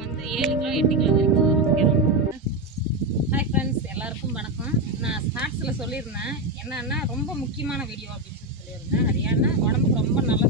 வந்து ஏழு கிலோ எட்டு கிலோ வரைக்கும் வரும் ஹாய் ஃப்ரெண்ட்ஸ் எல்லாருக்கும் வணக்கம். நான் ஸ்நாக்ஸில் சொல்லியிருந்தேன். என்னன்னா ரொம்ப முக்கியமான வீடியோ அப்படின்னு சொல்லி சொல்லியிருந்தேன். அது ஏன்னா உடம்புக்கு ரொம்ப நல்லது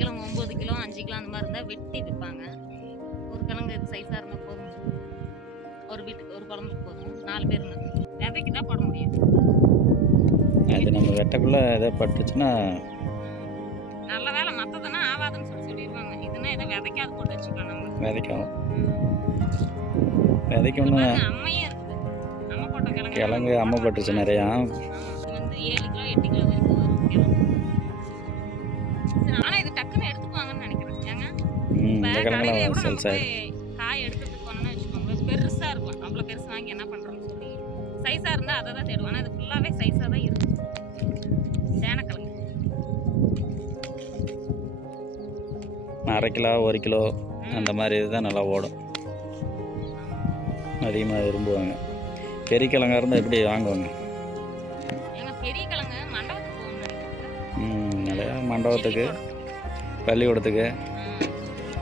கிழங்கு ஒம்பது கிலோ அஞ்சு கிலோ அந்த மாதிரி இருந்தால் வெட்டி விற்பாங்க ஒரு கிழங்கு சைஸாக இருந்தால் போதும். ஒரு வீட்டுக்கு ஒரு குழம்புக்கு போதும். நாலு பேர் விதைக்கு தான் போட முடியும். அது நம்ம வெட்டக்குள்ளே எதை பட்டுச்சுன்னா நல்ல வேலை. மற்றதுன்னா ஆகாதுன்னு சொல்லி சொல்லிடுவாங்க இதுனா எதை விதைக்காது போட்டு வச்சுக்கலாம் நம்ம. விதைக்கும். இது விதைக்கணும் அம்மையே இருக்குது. அம்மை போட்ட கிழங்கு கிழங்கு அம்மை பட்டுச்சு நிறையா. வந்து ஏழு கிலோ எட்டு கிலோ வரைக்கும் வரும். கிழங்கு கடையிலே கூட நம்ம போய் காய் எடுக்கிறதுக்கு போனோம்னு வச்சுக்கோங்களேன். பெருசா இருக்கும். அவ்வளோ பெருசு வாங்கி என்ன பண்றோம்னு சொல்லி. சைஸா இருந்தா அதை தான் தேடுவோம். ஆனா இது ஃபுல்லாவே சைஸா தான் இருக்கு. சேனக்கிழங்கு. அரை கிலோ ஒரு கிலோ அந்த மாதிரி இதுதான் நல்லா ஓடும். அதிகமாக விரும்புவாங்க. பெரிய கிழங்கா இருந்தால் எப்படி வாங்குவாங்க? மண்டபத்துக்கு பள்ளிக்கூடத்துக்கு.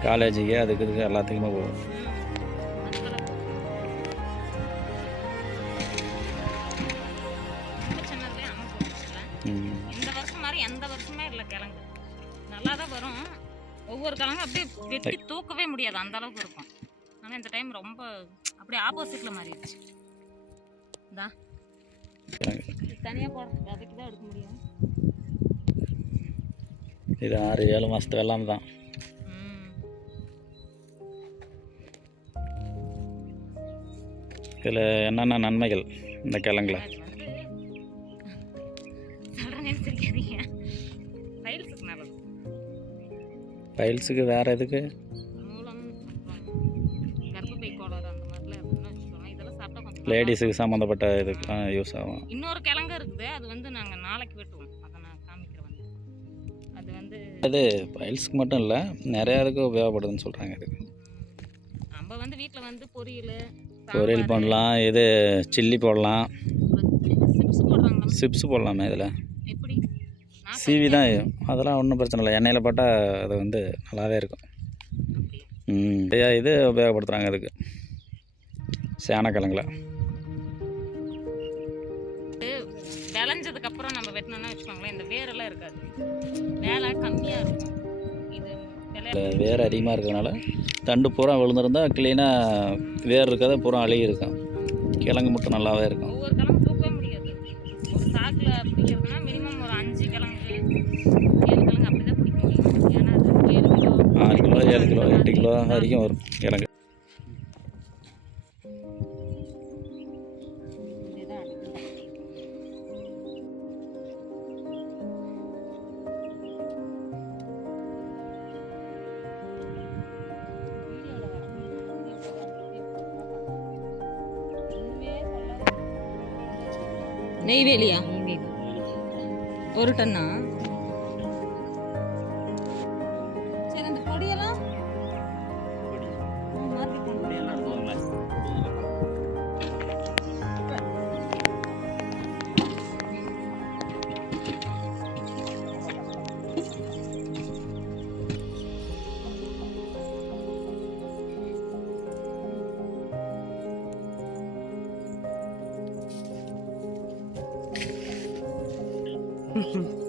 காலேஜுக்கு அதுக்கு இதுக்கு எல்லாத்துக்குமே போகும். சின்னதுலேயே அம்மா போட்டுச்சுல ம். இந்த வருஷம் மாதிரி எந்த வருஷமே இல்லை கிழங்கு. நல்லா தான் வரும். ஒவ்வொரு கிழங்கும் அப்படியே வெட்டி தூக்கவே முடியாது. அந்த அளவுக்கு இருக்கும். ஆனால் இந்த டைம் ரொம்ப அப்படியே ஆப்போசிட்டில் மாறிடுச்சு. கிழங்கு தனியாக போடுறதுக்கு அதுக்கு தான் எடுக்க முடியும். இது ஆறு ஏழு மாதத்து வெள்ளாமை தான் இதில் என்னென்ன நன்மைகள் இந்த கிழங்குல? ஃபைல்ஸுக்கு வேறு எதுக்கு? லேடிஸுக்கு சம்மந்தப்பட்ட இதுக்கெலாம் யூஸ் ஆகும். இன்னொரு கிழங்கு இருக்குது. அது வந்து நாங்கள் நாளைக்கு வெட்டுவோம். அதை நான் காமிக்கிறேன் வந்து. அது வந்து அது பைல்ஸுக்கு மட்டும் இல்லை நிறையா இதுக்கு உபயோகப்படுதுன்னு சொல்கிறாங்க இதுக்கு. நம்ம வந்து வீட்டில் வந்து பொரியல் பொரியல் பண்ணலாம் இது சில்லி போடலாம். சிப்ஸ் போடலாமே இதில். சீவி தான் அதெல்லாம் ஒன்றும் பிரச்சனை இல்லை. எண்ணெயில் போட்டால் அது வந்து நல்லாவே இருக்கும். ம் நிறையா இது உபயோகப்படுத்துகிறாங்க அதுக்கு. சேனக்கிழங்குல. விளைஞ்சதுக்கு அப்புறம் நம்ம வெட்டினோம்னா வச்சுக்கோங்களேன் இந்த வேரெல்லாம் இருக்காது. வேலை கம்மியாக இருக்கும். வேர் அதிகமாக இருக்கிறதுனால தண்டு பூரா விழுந்திருந்தா க்ளீனாக வேர் இருக்காத பூரா அழுகி இருக்கும் கிழங்கு மட்டும் நல்லாவே இருக்கும். ஆறு கிலோ ஏழு கிலோ எட்டு கிலோ வரைக்கும் வரும் கிழங்கு. நெய்வேலியா? ஒரு டன்னா? 嗯。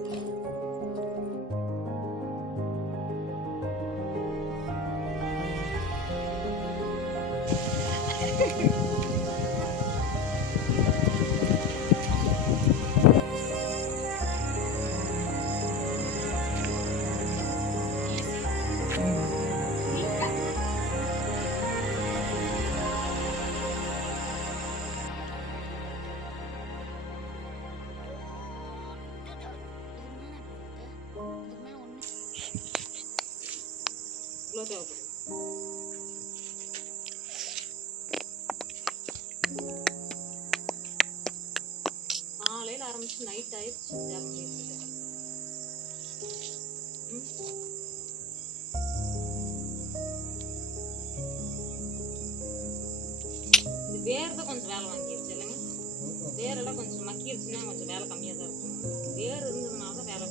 காலையில் ஆரம்பிச்சு நைட் ஆயிடுச்சு ஜாமி எடுத்துட்டு. ம். இது வேர் தான் கொஞ்சம் வேலை வாங்கிடுச்சு இல்லைங்க வேரெல்லாம் கொஞ்சம் மக்கிடுச்சுன்னா கொஞ்சம் வேலை கம்மியாக தான் இருக்கும் வேர் இருந்ததுனால தான் வேலை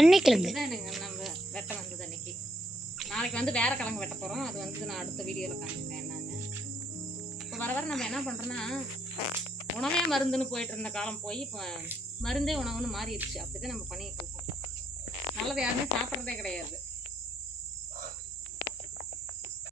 கருணைக்கிழங்கு நம்ம வெட்ட வந்தது அன்னைக்கு. நாளைக்கு வந்து வேற கிழங்கு வெட்ட போகிறோம் அது வந்து நான் அடுத்த வீடியோவில் காமிக்கிறேன் என்னன்னு இப்போ வர வர நம்ம என்ன பண்ணுறோன்னா உணவே மருந்துன்னு போயிட்டு இருந்த காலம் போய் இப்போ மருந்தே உணவுன்னு மாறிடுச்சு. அப்படி தான் நம்ம பண்ணிட்டு இருக்கோம். நல்லது யாருமே சாப்பிட்றதே கிடையாது.